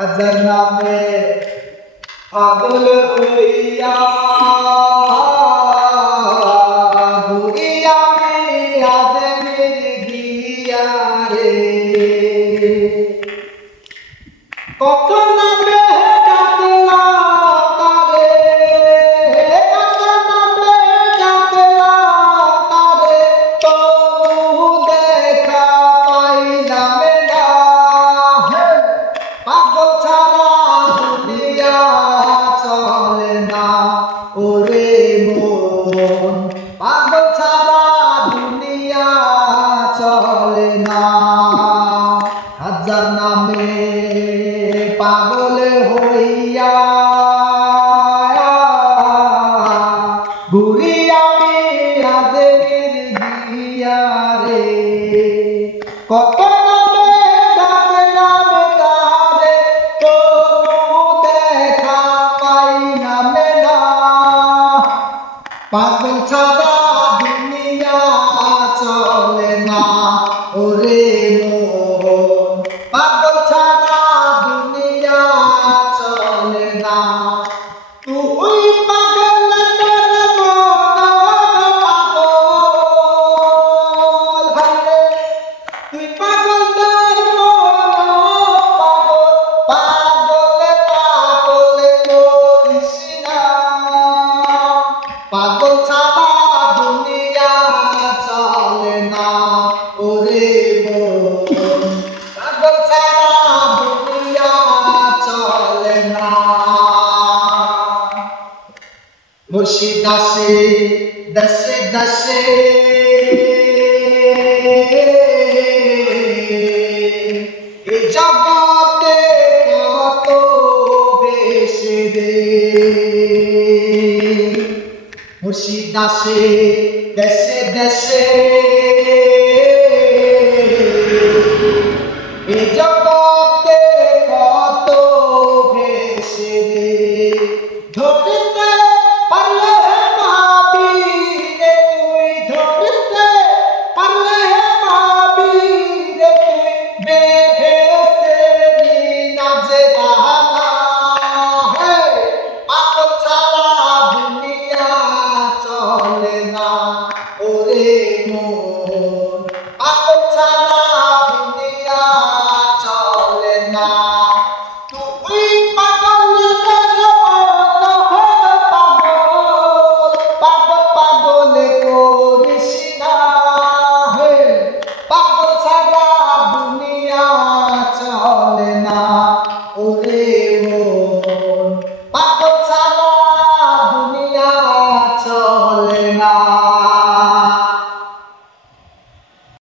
হাজার নামে পাগল হইয়া ঘুরি আমি আজমির গিয়া রে কত নামে ডাকলাম তারে কত নামে ডাকলাম তারে তবু দেখা পাইলাম না পাগল ছাড়া দুনিয়া চলে না ওরে মন পাগল ছাড়া দুনিয়া চলে না হাজার নামে পাগল হইয়া ঘুরি আমি আজমির গিয়া রে কত নামে ডাকলাম তারে তবু দেখা পাইলাম না পাগল ছাড়া দুনিয়া চলে না ওরে মন পাগল ছাড়া দুনিয়া চলে না তুই পাগল তোর মন পাগল হারে তুই পাগল তোর মন পাগল পাগল করিস না পাগল ছাড়া দুনিয়া চলে না ওরে মন পাগল ছাড়া দুনিয়া চলে না মুর্শিদ আসে দশে দশে এ জগতে কত বেশে রে মুর্শিদ আসে দেশে দেশে এ জগতে কত ভেসে রে ধরতে পারলে পাবি রে তুই ধরতে পারলে পাবি রে তুই বেহেশতেরি নাজরানা হে পাগল ছাড়া দুনিয়া চলে না ওরে মন পাগল ছাড়া দুনিয়া চলে না তুই পাগল তোর মন পাগল পাগল করিস না হে পাগল ছাড়া দুনিয়া চলে না ওরে